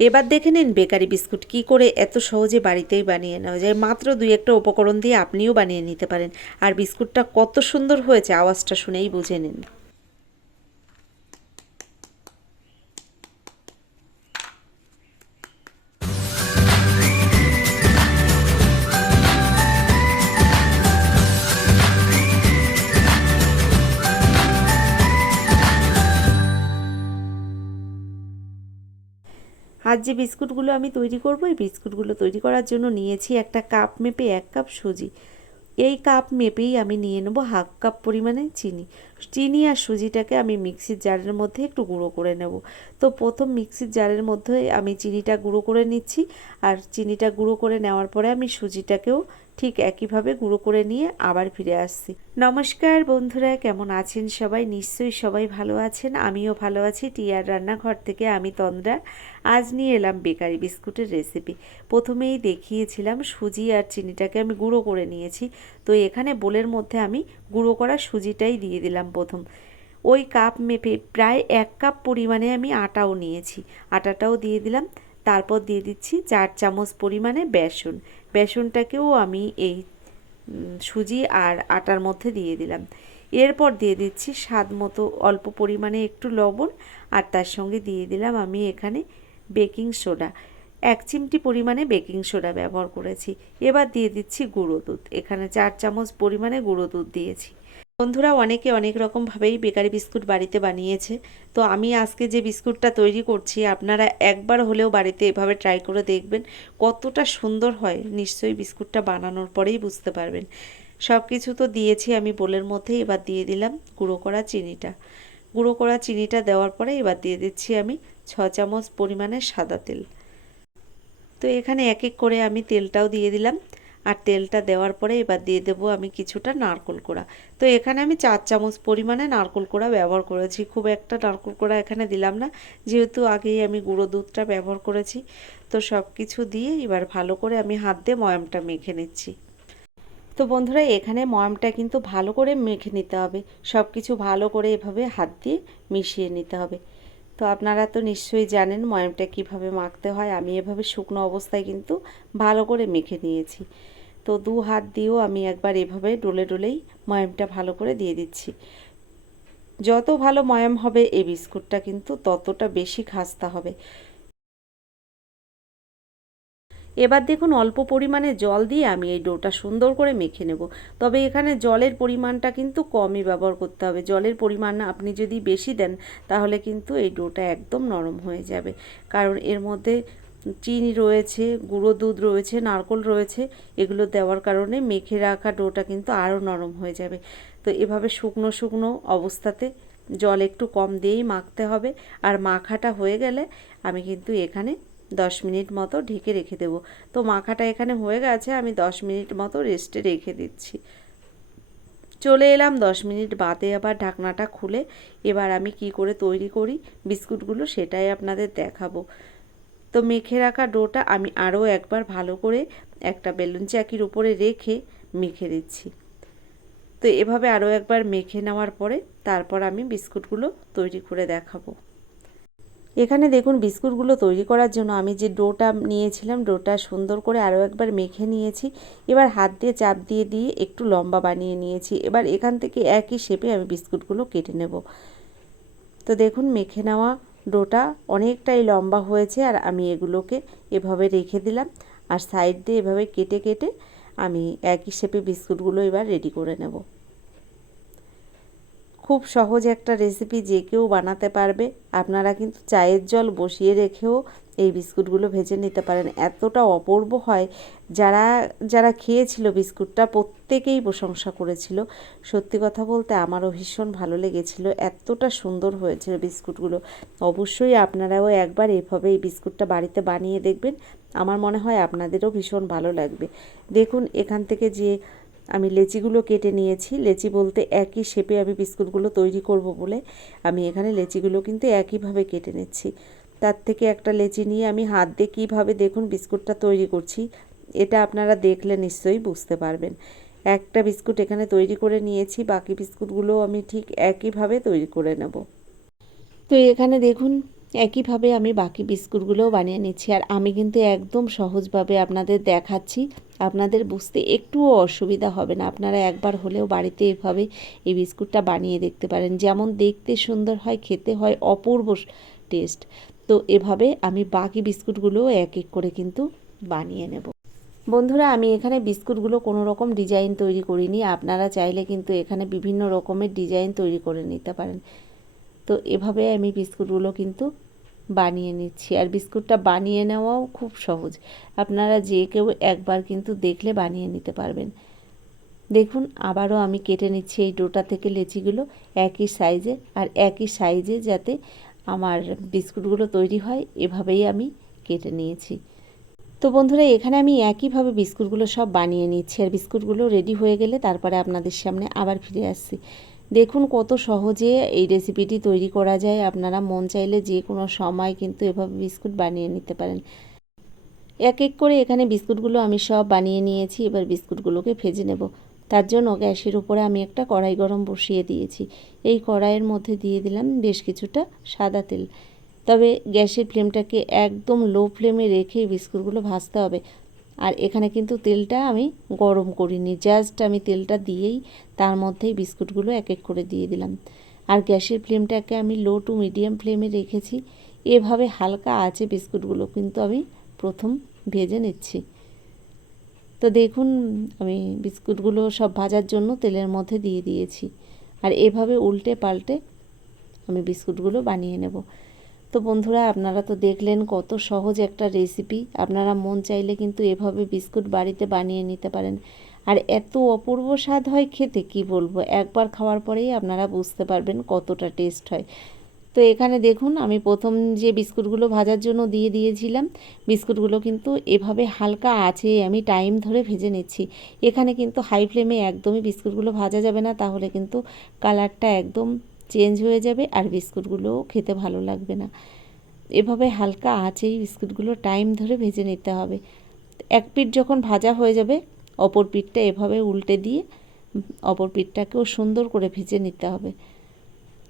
এবার দেখে নিন বেকারি বিস্কুট কি করে এত সহজে বাড়িতেই বানিয়ে নেওয়া যায়। মাত্র 2-1টা উপকরণ দিয়ে আপনিও বানিয়ে নিতে পারেন। আর বিস্কুটটা কত সুন্দর হয়েছে আওয়াজটা শুনেই বুঝে নিন। আজ যে বিস্কুটগুলো আমি তৈরি করব, এই বিস্কুটগুলো তৈরি করার জন্য নিয়েছি একটা কাপ মেপে 1 কাপ সুজি। এই কাপ মেপেই আমি নিয়ে নেব 1/2 কাপ পরিমাণে চিনি। চিনি আর সুজিটাকে আমি মিক্সির জারের মধ্যে একটু গুঁড়ো করে নেব। তো প্রথম মিক্সির জারের মধ্যে আমি চিনিটা গুঁড়ো করে নিচ্ছি, আর চিনিটা গুঁড়ো করে নেওয়ার পরে আমি সুজিটাকেও ঠিক একইভাবে গুঁড়ো করে নিয়ে আবার ফিরে আসছি। নমস্কার বন্ধুরা, কেমন আছেন সবাই? নিশ্চয়ই সবাই ভালো আছেন, আমিও ভালো আছি। টিয়ার রান্নাঘর থেকে আমি তন্দ্রা। আজ নিয়ে এলাম বেকারি বিস্কুটের রেসিপি। প্রথমেই দেখিয়েছিলাম সুজি আর চিনিটাকে আমি গুঁড়ো করে নিয়েছি। তো এখানে বোলের মধ্যে আমি গুঁড়ো করা সুজিটাই দিয়ে দিলাম প্রথম। ওই কাপ মেপে প্রায় 1 কাপ পরিমাণে আমি আটাও নিয়েছি, আটাটাও দিয়ে দিলাম। তারপর দিয়ে দিচ্ছি 4 চামচ পরিমাণে বেসন। বেসনটাকেও আমি এই সুজি আর আটার মধ্যে দিয়ে দিলাম। এরপর দিয়ে দিচ্ছি স্বাদ মতো অল্প পরিমাণে একটু লবণ, আর তার সঙ্গে দিয়ে দিলাম আমি এখানে বেকিং সোডা। 1 চিমটি পরিমাণে বেকিং সোডা ব্যবহার করেছি। এবার দিয়ে দিচ্ছি গুঁড়ো দুধ। এখানে 4 চামচ পরিমাণে গুঁড়ো দুধ দিয়েছি। বন্ধুরা, অনেকে অনেক রকমভাবেই বেকারি বিস্কুট বাড়িতে বানিয়েছে। তো আমি আজকে যে বিস্কুটটা তৈরি করছি, আপনারা একবার হলেও বাড়িতে এভাবে ট্রাই করে দেখবেন কতটা সুন্দর হয়। নিশ্চয়ই বিস্কুটটা বানানোর পরেই বুঝতে পারবেন। সব কিছু তো দিয়েছি আমি বোলের মধ্যে। এবার দিয়ে দিলাম গুঁড়ো করা চিনিটা। গুঁড়ো করা চিনিটা দেওয়ার পরে এবার দিয়ে দিচ্ছি আমি 6 চামচ পরিমাণে সাদা তেল। তো এখানে এক এক করে আমি তেলটাও দিয়ে দিলাম। আর তেলটা দেওয়ার পরে এবার দিয়ে দেবো আমি কিছুটা নারকেল কোড়া। তো এখানে আমি 4 চামচ পরিমাণে নারকেল কোড়া ব্যবহার করেছি। খুব একটা নারকেল কোড়া এখানে দিলাম না, যেহেতু আগেই আমি গুঁড়ো দুধটা ব্যবহার করেছি। তো সব কিছু দিয়ে এবার ভালো করে আমি হাত দিয়ে ময়ামটা মেখে নিচ্ছি। তো বন্ধুরা, এখানে ময়ামটা কিন্তু ভালো করে মেখে নিতে হবে। সব কিছু ভালো করে এভাবে হাত দিয়ে মিশিয়ে নিতে হবে। তো আপনারা তো নিশ্চয়ই জানেন ময়ামটা কিভাবে মাখতে হয়। আমি এভাবে শুকনো অবস্থায় কিন্তু ভালো করে মেখে নিয়েছি। তো 2 হাত দিয়েও আমি একবার এভাবে ডলে ডলেই ময়ামটা ভালো করে দিয়ে দিচ্ছি। যত ভালো ময়াম হবে এই বিস্কুটটা কিন্তু ততটা বেশি খাস্তা হবে। এবার দেখুন অল্প পরিমাণে জল দিয়ে আমি এই ডোটা সুন্দর করে মেখে নেব। তবে এখানে জলের পরিমাণটা কিন্তু কমই ব্যবহার করতে হবে। জলের পরিমাণ আপনি যদি বেশি দেন তাহলে কিন্তু এই ডোটা একদম নরম হয়ে যাবে। কারণ এর মধ্যে চিনি রয়েছে, গুঁড়ো দুধ রয়েছে, নারকেল রয়েছে। এগুলো দেওয়ার কারণে মেখে রাখা ডোটা কিন্তু আরও নরম হয়ে যাবে। তো এভাবে শুকনো শুকনো অবস্থাতে জল একটু কম দিয়েই মাখতে হবে। আর মাখাটা হয়ে গেলে আমি কিন্তু এখানে 10 মিনিট মতো ঢেকে রেখে দেবো। তো মাখাটা এখানে হয়ে গেছে, আমি 10 মিনিট মতো রেস্টে রেখে দিচ্ছি। চলে এলাম 10 মিনিট বাদে আবার ঢাকনাটা খুলে। এবার আমি কি করে তৈরি করি বিস্কুটগুলো সেটাই আপনাদের দেখাবো। তো মেখে রাখা ডোটা আমি আরও একবার ভালো করে একটা বেলুন চাকির উপরে রেখে মেখে দিচ্ছি। তো এভাবে আরও একবার মেখে নেওয়ার পরে তারপর আমি বিস্কুটগুলো তৈরি করে দেখাবো। এখানে দেখুন বিস্কুটগুলো তৈরি করার জন্য আমি যে ডোটা নিয়েছিলাম, ডোটা সুন্দর করে আরও একবার মেখে নিয়েছি। এবার হাত দিয়ে চাপ দিয়ে দিয়ে একটু লম্বা বানিয়ে নিয়েছি। এবার এখান থেকে একই শেপে আমি বিস্কুটগুলো কেটে নেব। তো দেখুন মেখে নেওয়া ডোটা অনেকটাই লম্বা হয়েছে, আর আমি এগুলোকে এভাবে রেখে দিলাম। আর সাইড দিয়ে এভাবে কেটে কেটে আমি একই শেপে বিস্কুটগুলো এবার রেডি করে নেব। খুব সহজ একটা রেসিপি, যে কেউ বানাতে পারবে। আপনারা কিন্তু চায়ের জল বসিয়ে রেখেও এই বিস্কুটগুলো ভেজে নিতে পারেন। এতটা অপূর্ব হয়। যারা যারা খেয়েছিল বিস্কুটটা প্রত্যেকেই প্রশংসা করেছিল। সত্যি কথা বলতে আমারও ভীষণ ভালো লেগেছিল, এতটা সুন্দর হয়েছিল বিস্কুটগুলো। অবশ্যই আপনারাও একবার এভাবে এই বিস্কুটটা বাড়িতে বানিয়ে দেখবেন। আমার মনে হয় আপনাদেরও ভীষণ ভালো লাগবে। দেখুন এখান থেকে যে আমি লেচিগুলো কেটে নিয়েছি। লেচি বলতে একই শেপে আমি বিস্কুটগুলো তৈরি করব বলে আমি এখানে লেচিগুলো কিন্তু একইভাবে কেটে নিচ্ছি। তার থেকে একটা লেচি নিয়ে আমি হাত দিয়ে কীভাবে দেখুন বিস্কুটটা তৈরি করছি, এটা আপনারা দেখলে নিশ্চয়ই বুঝতে পারবেন। একটা বিস্কুট এখানে তৈরি করে নিয়েছি, বাকি বিস্কুটগুলো আমি ঠিক একইভাবে তৈরি করে নেব। তো এখানে দেখুন একইভাবে আমি বাকি বিস্কুটগুলোও বানিয়ে নিচ্ছি। আর আমি কিন্তু একদম সহজভাবে আপনাদের দেখাচ্ছি, আপনাদের বুঝতে একটুও অসুবিধা হবে না। আপনারা একবার হলেও বাড়িতে এভাবে এই বিস্কুটটা বানিয়ে দেখতে পারেন। যেমন দেখতে সুন্দর হয়, খেতে হয় অপূর্ব টেস্ট। তো এভাবে আমি বাকি বিস্কুটগুলোও এক এক করে কিন্তু বানিয়ে নেব। বন্ধুরা, আমি এখানে বিস্কুটগুলো কোনো রকম ডিজাইন তৈরি করিনি। আপনারা চাইলে কিন্তু এখানে বিভিন্ন রকমের ডিজাইন তৈরি করে নিতে পারেন। তো এভাবে আমি বিস্কুটগুলো কিন্তু বানিয়ে নিচ্ছি। আর বিস্কুটটা বানিয়ে নেওয়াও খুব সহজ, আপনারা যে কেউ একবার কিন্তু দেখলে বানিয়ে নিতে পারবেন। দেখুন, আবারও আমি কেটে নিচ্ছি এই ডোটা থেকে লেচিগুলো একই সাইজে, আর একই সাইজে যাতে আমার বিস্কুটগুলো তৈরি হয় এভাবেই আমি কেটে নিয়েছি। তো বন্ধুরা, এখানে আমি একইভাবে বিস্কুটগুলো সব বানিয়ে নিচ্ছি। আর বিস্কুটগুলো রেডি হয়ে গেলে তারপরে আপনাদের সামনে আবার ফিরে আসছি। দেখুন কত সহজে এই রেসিপিটি তৈরি করা যায়। আপনারা মন চাইলে যে কোনো সময় কিন্তু এভাবে বিস্কুট বানিয়ে নিতে পারেন। এক এক করে এখানে বিস্কুটগুলো আমি সব বানিয়ে নিয়েছি। এবার বিস্কুটগুলোকে ভেজে নেব। তার জন্য গ্যাসের উপরে আমি একটা কড়াই গরম বসিয়ে দিয়েছি। এই কড়াইয়ের মধ্যে দিয়ে দিলাম বেশ কিছুটা সাদা তেল। তবে গ্যাসের ফ্লেমটাকে একদম লো ফ্লেমে রেখে বিস্কুটগুলো ভাজতে হবে। আর এখানে কিন্তু তেলটা আমি গরম করিনি, জাস্ট আমি তেলটা দিয়েই তার মধ্যেই বিস্কুটগুলো এক এক করে দিয়ে দিলাম। আর গ্যাসের ফ্লেমটাকে আমি লো টু মিডিয়াম ফ্লেমে রেখেছি। এভাবে হালকা আঁচে বিস্কুটগুলো কিন্তু আমি প্রথম ভেজে নিচ্ছি। তো দেখুন, আমি বিস্কুটগুলো সব ভাজার জন্য তেলের মধ্যে দিয়ে দিয়েছি। আর এভাবে উল্টে পাল্টে আমি বিস্কুটগুলো বানিয়ে নেব। তো বন্ধুরা, আপনারা তো দেখলেন কত সহজ একটা রেসিপি। আপনারা মন চাইলে কিন্তু এভাবে বিস্কুট বাড়িতে বানিয়ে নিতে পারেন। আর এত অপূর্ব স্বাদ হয় খেতে, কি বলবো, একবার খাওয়ার পরেই আপনারা বুঝতে পারবেন কতটা টেস্ট হয়। তো এখানে দেখুন, আমি প্রথম যে বিস্কুটগুলো ভাজার জন্য দিয়ে দিয়েছিলাম, বিস্কুটগুলো কিন্তু এভাবে হালকা আঁচে আমি টাইম ধরে ভেজে নিচ্ছি। এখানে কিন্তু হাই ফ্লেমে একদমই বিস্কুটগুলো ভাজা যাবে না, তাহলে কিন্তু কালারটা একদম চেঞ্জ হয়ে যাবে আর বিস্কুটগুলোও খেতে ভালো লাগবে না। এভাবে হালকা আঁচেই বিস্কুটগুলো টাইম ধরে ভেজে নিতে হবে। এক পিঠ যখন ভাজা হয়ে যাবে, অপর পিঠটা এভাবে উল্টে দিয়ে অপর পিঠটাকেও সুন্দর করে ভেজে নিতে হবে।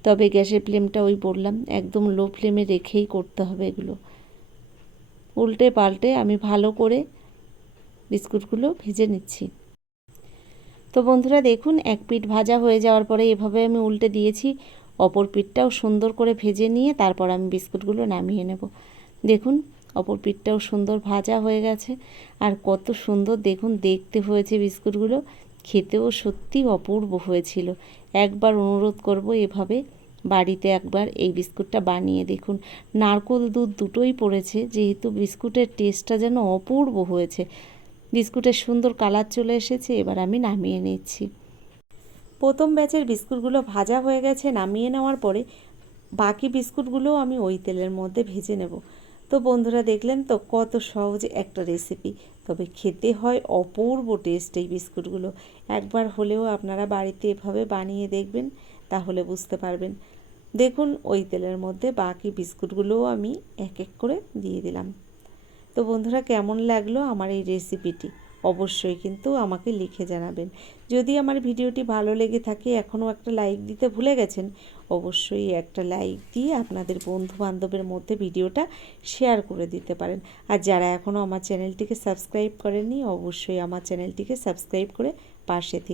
তবে গ্যাসের ফ্লেমটা ওই বললাম একদম লো ফ্লেমে রেখেই করতে হবে এগুলো। উল্টে পাল্টে আমি ভালো করে বিস্কুটগুলো ভেজে নিচ্ছি। তো বন্ধুরা দেখুন, এক পিঠ ভাজা হয়ে যাওয়ার পরে এভাবে আমি উল্টে দিয়েছি। অপর পিঠটাও সুন্দর করে ভেজে নিয়ে তারপর আমি বিস্কুটগুলো নামিয়ে নেব। দেখুন, অপর পিঠটাও সুন্দর ভাজা হয়ে গেছে। আর কত সুন্দর দেখুন দেখতে হয়েছে বিস্কুটগুলো, খেতেও সত্যি অপূর্ব হয়েছিল। একবার অনুরোধ করব এভাবে বাড়িতে একবার এই বিস্কুটটা বানিয়ে দেখুন। নারকেল দুধ দুটোই পড়েছে, যেহেতু বিস্কুটের টেস্টটা যেন অপূর্ব হয়েছে। বিস্কুটের সুন্দর কালার চলে এসেছে। এবার আমি নামিয়ে নিচ্ছি। প্রথম ব্যাচের বিস্কুটগুলো ভাজা হয়ে গেছে। নামিয়ে নেওয়ার পরে বাকি বিস্কুটগুলোও আমি ওই তেলের মধ্যে ভেজে নেব। তো বন্ধুরা দেখলেন তো কত সহজ একটা রেসিপি, তবে খেতে হয় অপূর্ব টেস্ট এই বিস্কুটগুলো। একবার হলেও আপনারা বাড়িতে এভাবে বানিয়ে দেখবেন, তাহলে বুঝতে পারবেন। দেখুন, ওই তেলের মধ্যে বাকি বিস্কুটগুলোও আমি এক এক করে দিয়ে দিলাম। তো বন্ধুরা, কেমন লাগলো আমার এই রেসিপিটি অবশ্যই কিন্তু আমাকে লিখে জানাবেন। যদি আমার ভিডিওটি ভালো লেগে থাকে, এখনও একটা লাইক দিতে ভুলে গেছেন, অবশ্যই একটা লাইক দিয়ে আপনাদের বন্ধু বান্ধবের মধ্যে ভিডিওটা শেয়ার করে দিতে পারেন। আর যারা এখনও আমার চ্যানেলটিকে সাবস্ক্রাইব করেননি, অবশ্যই আমার চ্যানেলটিকে সাবস্ক্রাইব করে পাশে থেকে